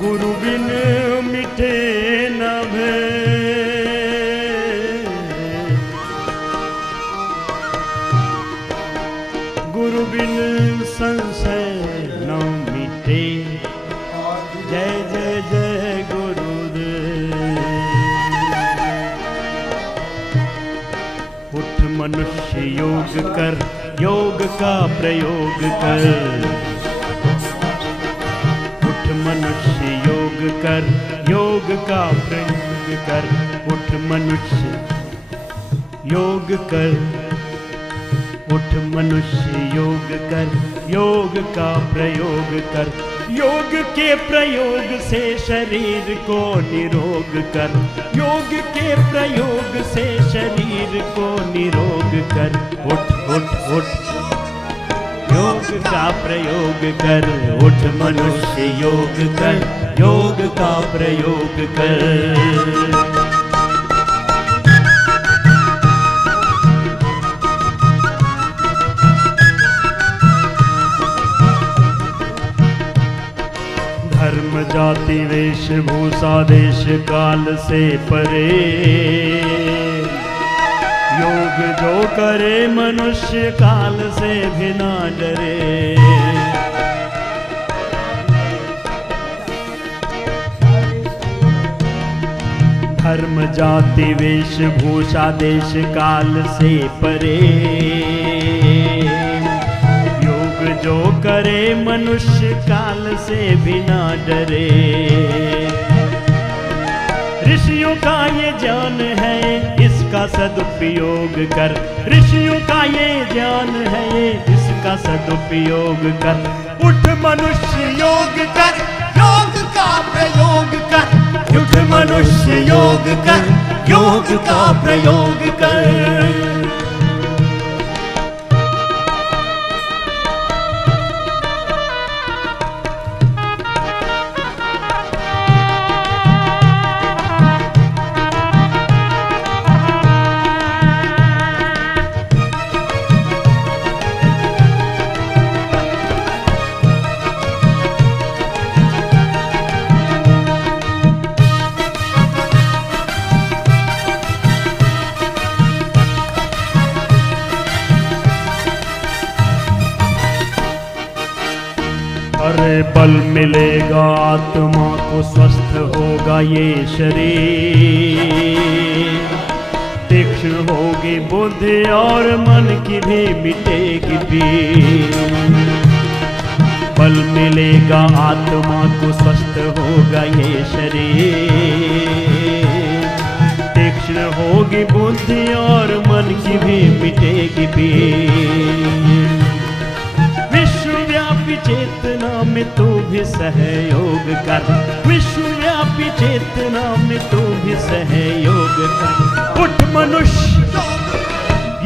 गुरु बिन मिटे न भेद, गुरु बिन संशय न मिटे। जय जय जय गुरुदेव। उठ मनुष्य योग कर, योग का प्रयोग कर। उठ मनुष्य योग कर, योग का प्रयोग कर। उठ मनुष्य योग कर, उठ मनुष्य योग कर, योग का प्रयोग कर। योग के प्रयोग से शरीर को निरोग कर। योग के प्रयोग से शरीर को निरोग कर। उठ उठ उठ योग का प्रयोग कर। उठ मनुष्य योग कर, योग का प्रयोग कर। धर्म जाति वेशभूषा देश काल से परे, योग जो करे मनुष्य काल से भी ना डरे। धर्म जाति वेशभूषा देश काल से परे, जो करे मनुष्य काल से बिना डरे। ऋषियों का ये ज्ञान है, इसका सदुपयोग कर। ऋषियों का ये ज्ञान है, इसका सदुपयोग कर। उठ मनुष्य योग कर, योग का प्रयोग कर। उठ मनुष्य योग कर, योग का प्रयोग कर। अरे बल मिलेगा आत्मा को, स्वस्थ होगा ये शरीर। तीक्ष्ण होगी बुद्धि और मन की भी मिटेगी पीर। बल मिलेगा आत्मा को, स्वस्थ होगा ये शरीर। तीक्ष्ण होगी बुद्धि और मन की भी मिटेगी पीर। चेतना में तू भी सहयोग कर। विश्वव्यापी चेतना में तू भी सहयोग कर। उठ मनुष्य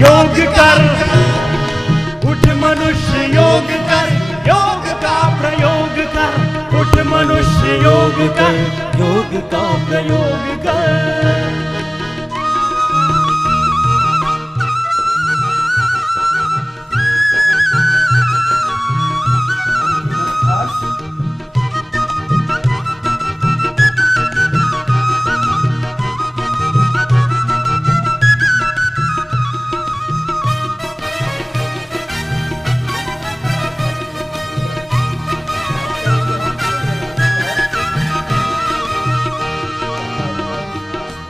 योग कर, उठ मनुष्य योग कर, योग का प्रयोग कर। उठ मनुष्य योग कर, योग का प्रयोग कर।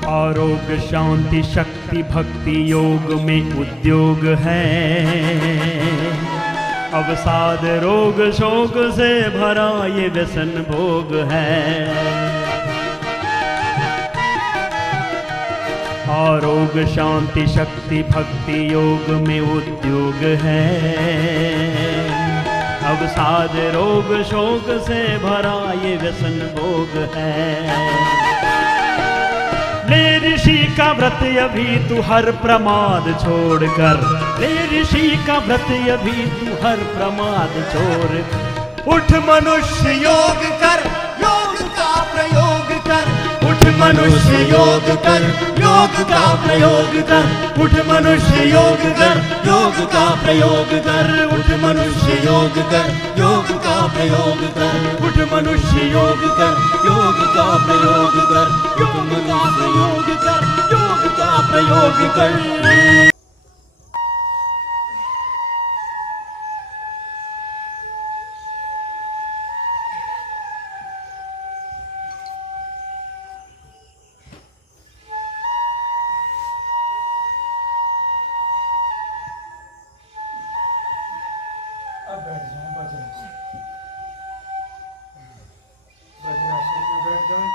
आरोग्य शांति शक्ति भक्ति योग में उद्योग है। अवसाद रोग शोक से भरा ये व्यसन भोग है। आरोग्य शांति शक्ति भक्ति योग में उद्योग है। अवसाद रोग शोक से भरा ये व्यसन भोग है। ले ऋषि का व्रत अभी तू हर प्रमाद छोड़कर। ले ऋषि का व्रत अभी तू हर प्रमाद छोड़। उठ मनुष्य योग कर, योग का प्रयोग कर। उठ मनुष्य योग कर, योग का प्रयोग कर। उठ मनुष्य योग कर, योग का प्रयोग कर। उठ मनुष्य योग कर, योग का प्रयोग कर। उठ मनुष्य योग कर, का प्रयोग कर, योग का प्रयोग कर। अब बैठ जाए वज्रासन। वज्रासन में बैठ जाए।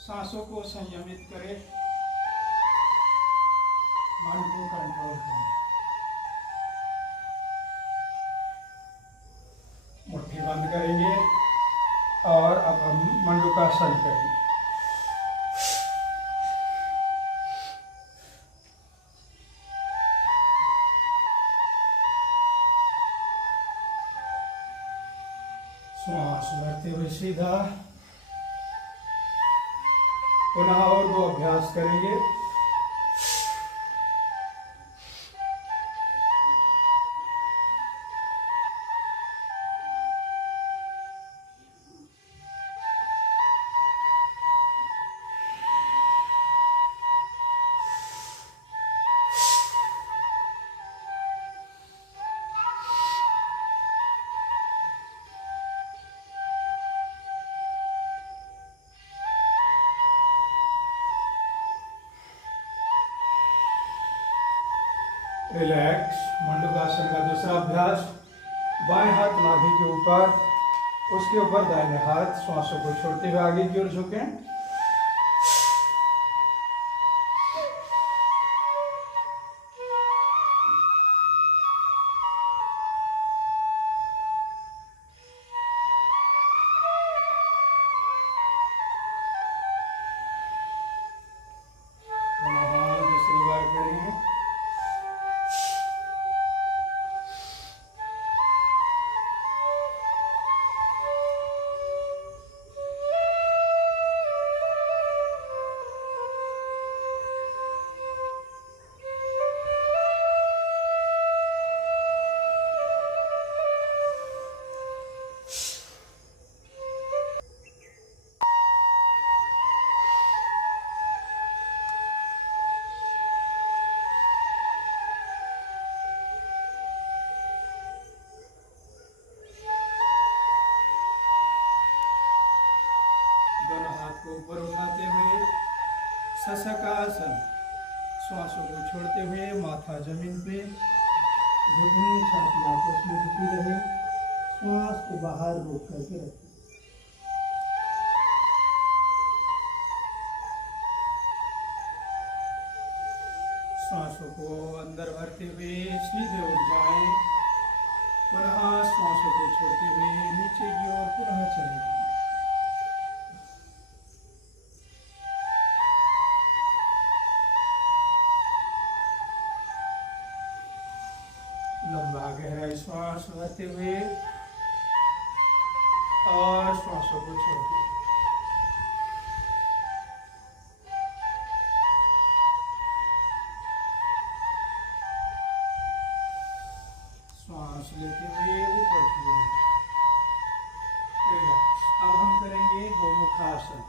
सांसों को संयमित करें, मन को कंट्रोल करें। मुट्ठी बंद करेंगे और अब हम मंडूकासन करेंगे। श्वास भरते हुए सीधा। पुनः और दो अभ्यास करेंगे। रिलैक्स। मंडूकासन का दूसरा अभ्यास। बाएं हाथ नाभि के ऊपर, उसके ऊपर दाहिने हाथ। श्वासों को छोड़ते हुए आगे की ओर झुकें। दूसरी बार करेंगे। दोनों हाथ को ऊपर उठाते हुए शशकासन। श्वासों को छोड़ते हुए माथा जमीन पे, घुटने छाती आपस में झुकी रहे। श्वास को बाहर रोक करके रखें। श्वासों को अंदर भरते हुए सीधे उठ जाएं। पुनः श्वासों को छोड़ते हुए नीचे की ओर पुनः चलें। लंबा गहरा श्वास भरते हुए और श्वासों को छोड़ते हुए। श्वास लेते हुए ऊपर की ओर। रिलैक्स। अब हम करेंगे गोमुखासन।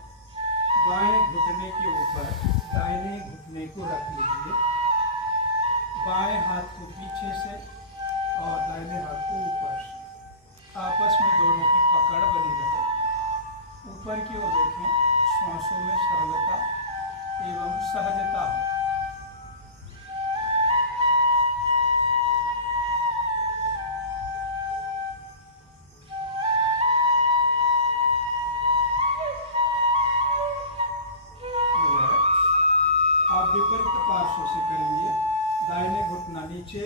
बाएं घुटने के ऊपर दाहिने घुटने को रख लीजिए। बाएं हाथ को पीछे से और दाहिने हाथ को ऊपर से। आपस में दोनों की पकड़ बनी रहे। ऊपर की ओर देखें। श्वासों में सरलता एवं सहजता हो। आप विपरीत पार्श्व से करेंगे। दाहिने घुटना नीचे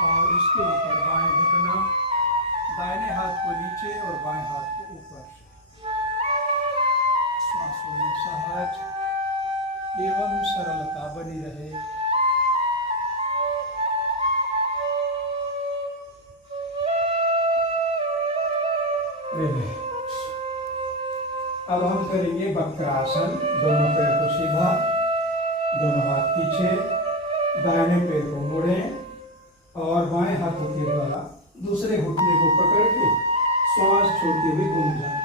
और इसके ऊपर बाएं घुटना, दाहिने हाथ को नीचे और बाएं हाथ को ऊपर। श्वासों में सहज एवं सरलता बनी रहे। रिलैक्स। अब हम करेंगे वक्रासन। दोनों पैर को सीधा, दोनों हाथ पीछे, दाहिने पैर को मोड़ें और बाएं हाथों के द्वारा दूसरे घुटने को पकड़ के श्वास छोड़ते हुए घूम जाएं।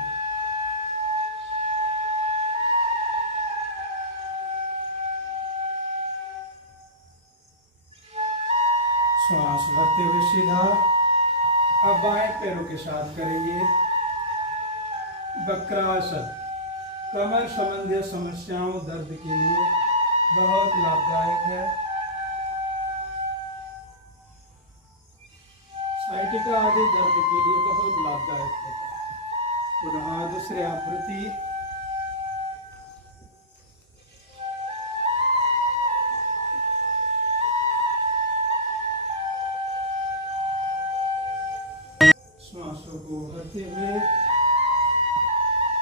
करते हुए सीधा। अब बाएं पैरों के साथ करेंगे वक्रासन। कमर संबंधी समस्याओं, दर्द के लिए बहुत लाभदायक है। साइटिका आदि दर्द के लिए बहुत लाभदायक होता है। पुनः दूसरे आवृत्ति। श्वासों को भरते हुए,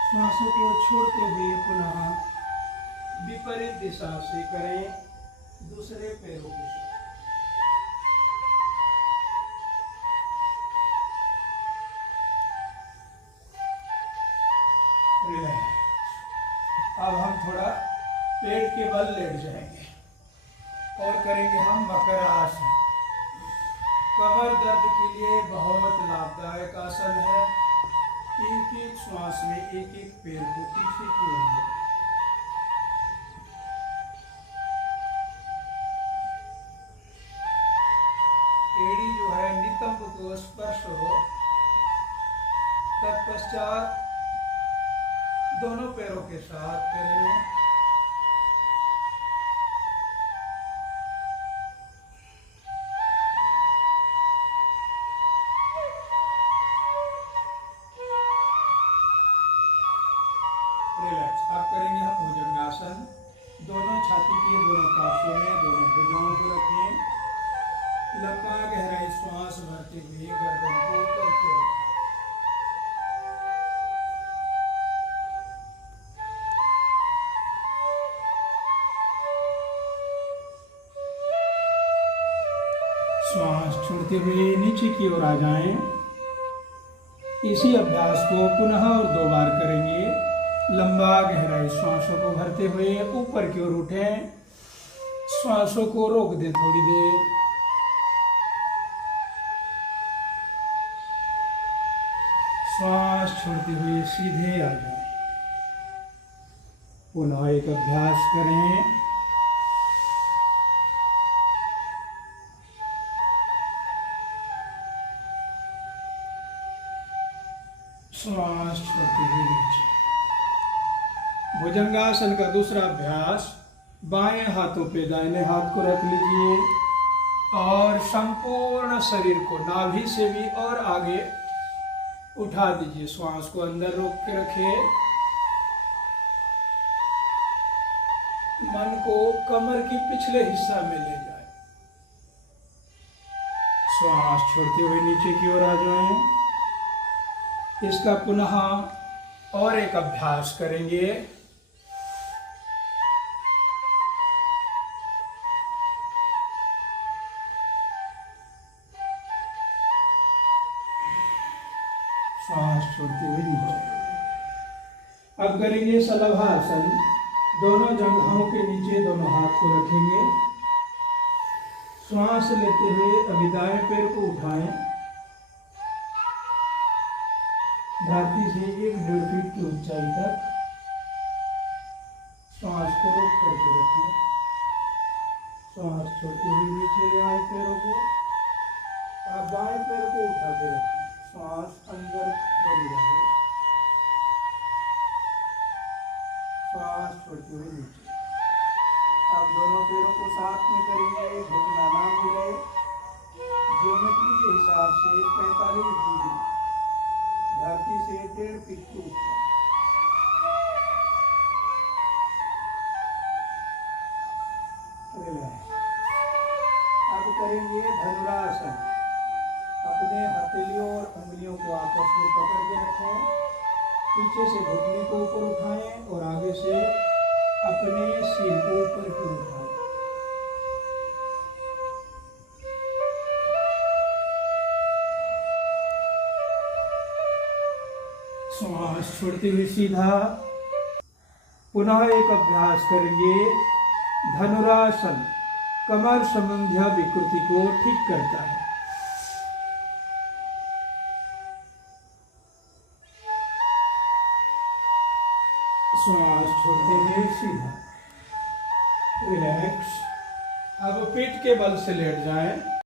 श्वासों को छोड़ते हुए पुनः विपरीत दिशा से करें दूसरे पैरों के साथ। अब हम थोड़ा पेट के बल लेट जाएंगे और करेंगे हम मकरासन। कमर दर्द के लिए बहुत लाभदायक आसन है। एक एक श्वास में एक एक पैर को पीछे की ओर ले। एड़ी जो है नितंब को स्पर्श हो, तत्पश्चात दोनों पैरों के साथ करें। रिलैक्स। अब करेंगे हम भुजंगासन। दोनों छाती के दोनों पार्श्वों में दोनों भुजाओं को रखें। लंबा गहराई श्वास भरते हुए गर्दन को ऊपर की ओर। श्वास छोड़ते हुए नीचे की ओर आ जाएं। इसी अभ्यास को पुनः और 2 बार करेंगे। लंबा गहराई श्वासों को भरते हुए ऊपर की ओर उठें। श्वासों को रोक दें थोड़ी देर। श्वास छोड़ते हुए सीधे आ जाएं। पुनः एक अभ्यास करें। श्वास छोड़ते हुए नीचे। भुजंगासन का दूसरा अभ्यास। बाएं हाथों पे दाहिने हाथ को रख लीजिए और संपूर्ण शरीर को नाभि से भी और आगे उठा दीजिए। श्वास को अंदर रोक के रखें। मन को कमर की पिछले हिस्सा में ले जाए। श्वास छोड़ते हुए नीचे की ओर आ जाएं। इसका पुनः और एक अभ्यास करेंगे। श्वास छोड़ते हुए नीचे। अब करेंगे शलभासन। दोनों जंघाओं के नीचे दोनों हाथ को रखेंगे। श्वास लेते हुए अभी दाएं पैर को उठाएं। धरती से 1-1.5 फीट की ऊंचाई तक श्वास को रोक करके रखें। श्वास छोड़ते हुए नीचे ले आए पैरों को। आप बाएं पैर को उठा के रखें। श्वास अंदर बनी रहे। श्वास छोड़ते हुए नीचे। आप दोनों पैरों को साथ में करेंगे। घुटना ना मुड़े। ज्योमेट्री के हिसाब से 45 डिग्री धरती से 1.5 फीट की ऊंचाई। अब करेंगे धनुरासन। अपने हथेलियों और उंगलियों को आपस में पकड़ के रखें। पीछे से घुटने को ऊपर उठाएं और आगे से अपने सिर को ऊपर की ओर उठाएं। श्वास छोड़ते हुए सीधा। पुनः एक अभ्यास करेंगे धनुरासन। कमर संबंधी विकृति को ठीक करता है। श्वास छोड़ते हुए सीधा। रिलैक्स। अब पीठ के बल से लेट जाएं।